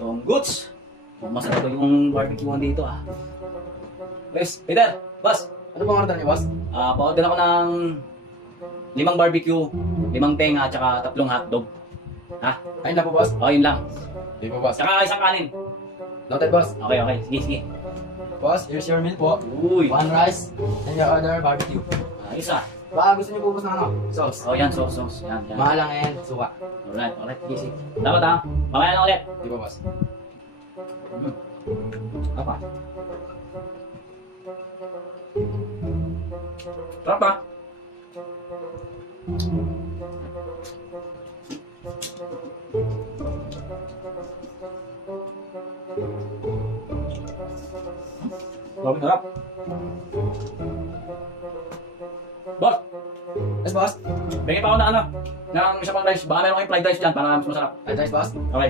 Yung goods. Masarap to yung barbecue dito ah. Boss, Peter, boss. Ano bang order niyo, boss? Pa-order ako ng 5 barbecue, 5 tenga, at saka 3 hotdog. Ha? Ayun na po, boss. O, yun lang. Hindi po, boss. Saka isang kanin. Noted, boss. Okay, okay. Sige, sige. Boss, here's your meal po. Uy, 1 rice and your order barbecue. ayos ah. Baka gusto niyo po, boss, ng ano? Sauce. O, yan, sauce. Yan, yan. Mahalang and suka. Alright. Sige, sige. Dapat ha. Mamaya na ulit. Hindi po, boss. Apa? Sarap ah. Grabe sarap. Boss, Yes, boss. bigyan pa ako ng ano, ng isa pang rice. Baka meron kayong fried rice dyan para mas masarap. Fried rice, boss. Okay.